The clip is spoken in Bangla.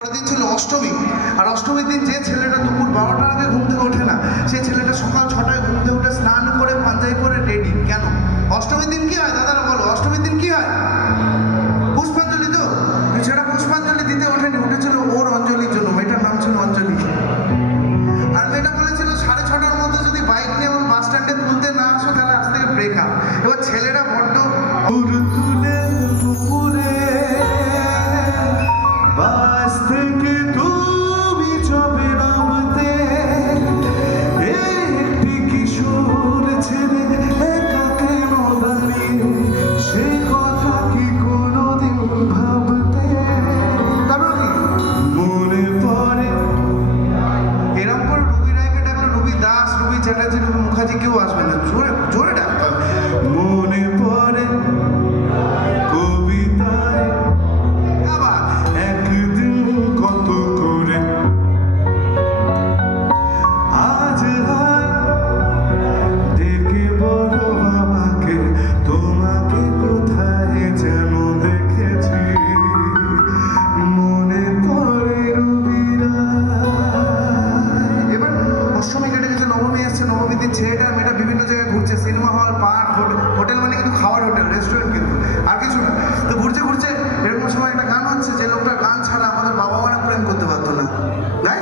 দিন ছিল অষ্টমী। আর অষ্টমীর দিন যে ছেলেটা দুপুর 12টার আগে ঘুম থেকে ওঠে না, সেই ছেলেটা সকাল 6টায় ঘুম থেকে উঠে স্নান করে পাঞ্জাবি পরে রেডি। কেন? অষ্টমীর দিন কি হয় দাদারা বলো? অষ্টমীর দিন কি হয়? পুষ্পাঞ্জলি। তো সেটা পুষ্পাঞ্জলি দিতে ওঠেনি, উঠেছিল ওর অঞ্জলির জন্য। মেয়েটার নাম ছিল অঞ্জলি। আর মেয়েটা বলেছিল 6:30টার মধ্যে যদি বাইক নিয়ে আমার বাস স্ট্যান্ডে তুলতে না আসো তাহলে আজ থেকে ব্রেকআপ। এবার ছেলেটা বড্ড তুলে দুপুরে বাস থেকে তুমি যাবে নামতে, একটি কিশোর ছেলে একা কেন দাঁড়িয়ে, সে কথা কি কোনোদিন ভাবতে? তারপর কি মনে পড়ে এরকম করে রবি রায়কে ডাকলো, রবি দাস, রবি চ্যাটার্জি, রবি মুখার্জি, কেউ আসবে না, জোরে জোরে ডাকতে হবে। মনে পড়ে কবিতায় আবার একদিন কত করে, আজ হয় ডেকে বলো বাবাকে, তোমাকে কোথায় যেন দেখেছি, মনে পড়ে রবি রায়। এবার অষ্টমী কেটে গেছে, নবমী আসছে। নবমীর দিন ছেলেটা আর মেয়েটা বিভিন্ন জায়গায় ঘুরছে, সিনেমা হল, পার্ক, হোটেল মানে কিন্তু খাওয়ার হোটেল, রেস্টুরেন্ট কিন্তু, আর কিছু না। তো ঘুরছে ঘুরছে এরকম সময় একটা গান হচ্ছে, যে লোকটা গান ছাড়া আমাদের বাবা মারা প্রেম করতে পারতো না, তাই?